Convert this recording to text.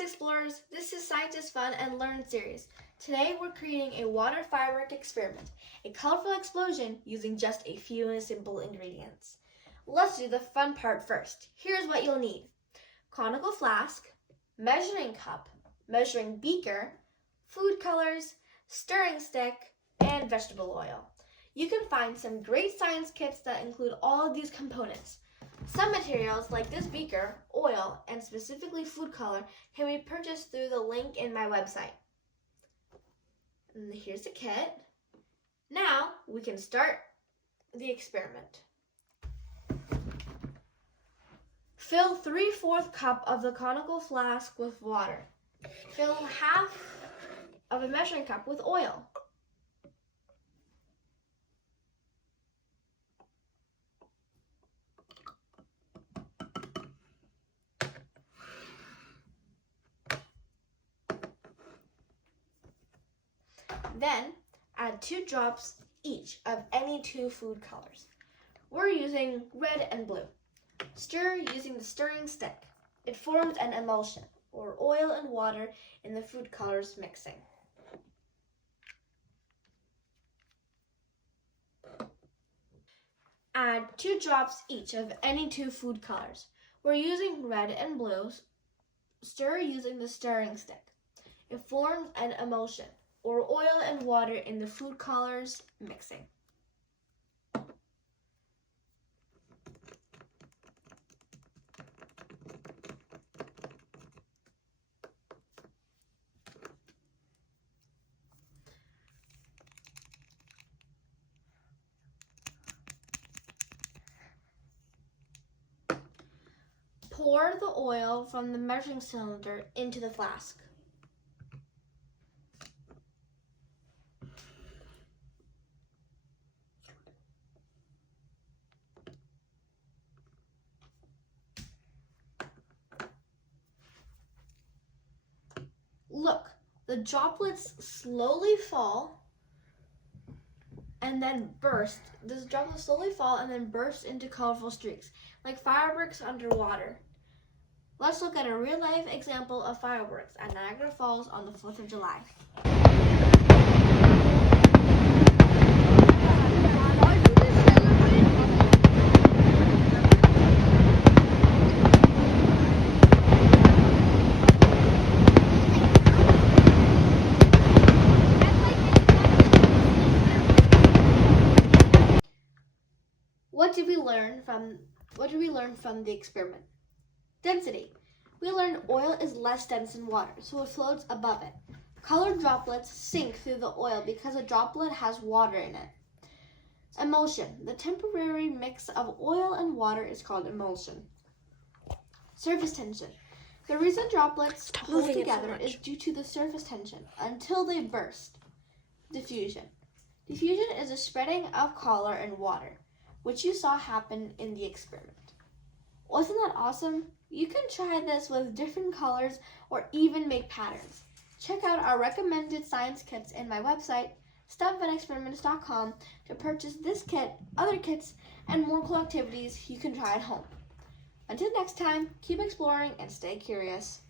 Science Explorers, this is Science is Fun and Learn series. Today we're creating a water firework experiment, a colorful explosion using just a few simple ingredients. Let's do the fun part first. Here's what you'll need: conical flask, measuring cup, measuring beaker, food colors, stirring stick, and vegetable oil. You can find some great science kits that include all of these components. Some materials, like this beaker, oil, and specifically food color, can be purchased through the link in my website. And here's the kit. Now we can start the experiment. Fill 3/4 cup of the conical flask with water. Fill half of a measuring cup with oil. Then add 2 drops each of any 2 food colors. We're using red and blue. Stir using the stirring stick. It forms an emulsion, or oil and water in the food colors mixing. Add 2 drops each of any 2 food colors. We're using red and blue. Stir using the stirring stick. It forms an emulsion, or oil and water in the food colors mixing. Pour the oil from the measuring cylinder into the flask. Look, the droplets slowly fall and then burst. The droplets slowly fall and then burst into colorful streaks, like fireworks underwater. Let's look at a real-life example of fireworks at Niagara Falls on the 4th of July. What did we learn from the experiment? Density. We learned oil is less dense than water, so it floats above it. Colored droplets sink through the oil because a droplet has water in it. Emulsion. The temporary mix of oil and water is called emulsion. Surface tension. The reason droplets hold together is due to the surface tension until they burst. Diffusion. Diffusion is a spreading of color and water, which you saw happen in the experiment. Wasn't that awesome? You can try this with different colors or even make patterns. Check out our recommended science kits in my website, stepfunexperiments.com, to purchase this kit, other kits, and more cool activities you can try at home. Until next time, keep exploring and stay curious.